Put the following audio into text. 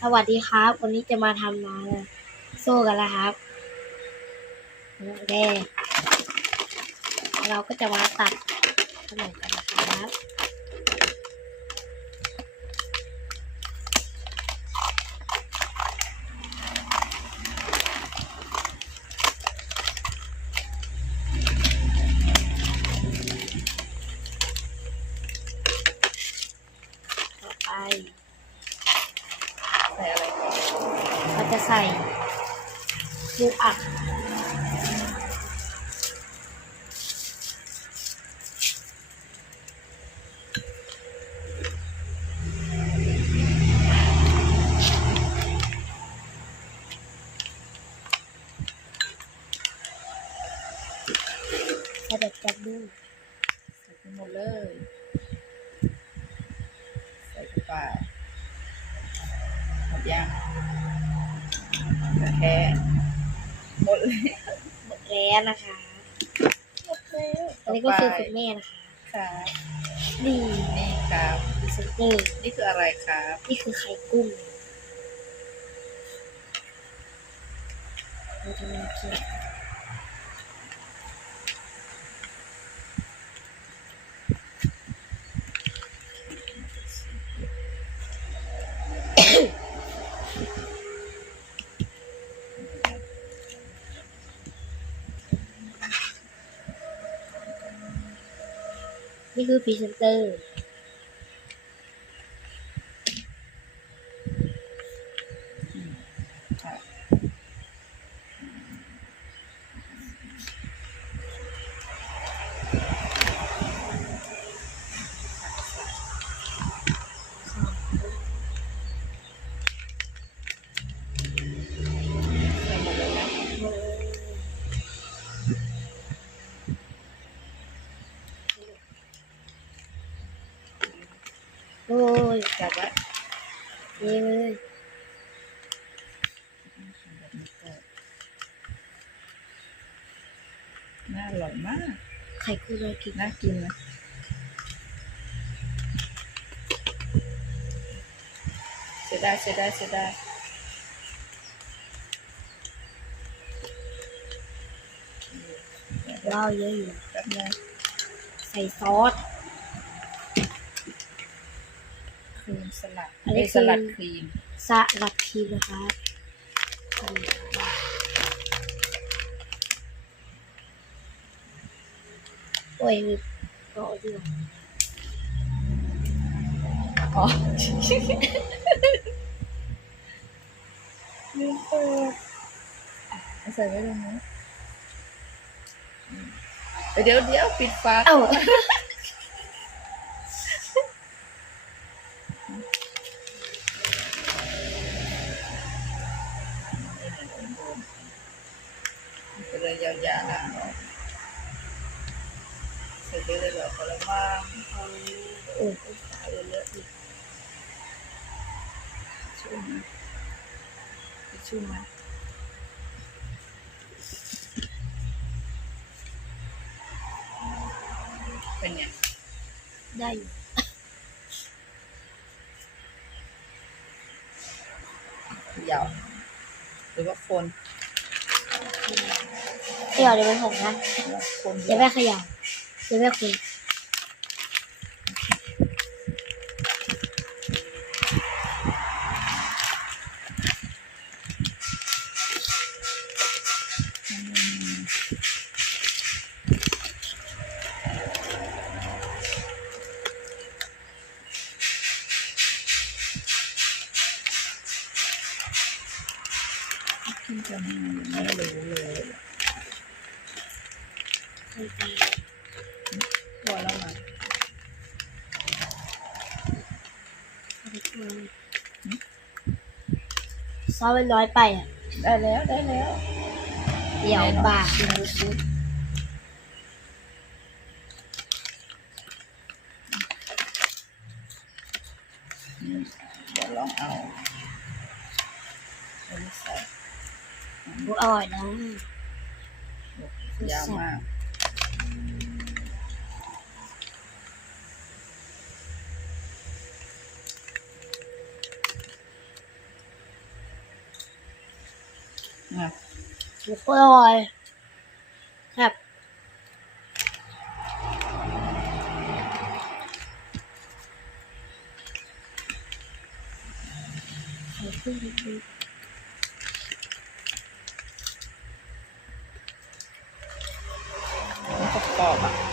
สวัสดีครับ วันนี้จะมาทำมาโซ่กันแล้วครับโอเคเราก็จะมาตัดขนมกันนะครับ ต่อไป ใส่อะไรก่อน เราจะใส่ลูอัดใส่แบบจับดูใส่ไปหมดเลย ใส่ไปหมดยัง แทกหมดเลยหมดแล้วนะคะ หมดแล้วอันนี้ก็คือคุณแม่นะคะครับนี่นี่ครับคือซุปนี่นี่คืออะไรครับ นี่คือไข่กุ้งเราจะมาเคี่ยว นี่คือพรีเซนเตอร์ ครับ ใส่หมดเลยนะ โอ้ ยจับไว้เย้เลยน่าอร่อยมาก ไข่กุ้งเรากินน่ากินนะเสียดายเสียดายเสียดายว้าวเยอะอยู่แป๊บนึงใส่ซอส ครีมสลัดอันนี้เยคือสลัดครีมสลัดครีมนะคะโอ้ยมีก็ดีกว่าอ๋อลืมเปิดอะเอาใส่ไว้ตรงนี้อืมเดี๋ยวเดี๋ยวปิดฝาเอ้า เลยยาวๆอะเสร็จ เลยเหรอพอแล้วมั้งโอ้ยตายเลอะอีกช่วยมาเดี๋ยวเดี๋ยวไปผมนะหรือว่าคนเดี๋ยวแม่ขยับเดี๋ยวแม่คุยที่จะไม่รู้เลย คุยไปพอแล้วมั้งซอสมันน้อยไปอะ ได้แล้วได้แล้ว เดี๋ยวบากินดูซิอืมเดี๋ยวลองเอาอันนี้ใส่ดูอร่อยนะยาวมาก อะอร่อยครับมันกรอบอะ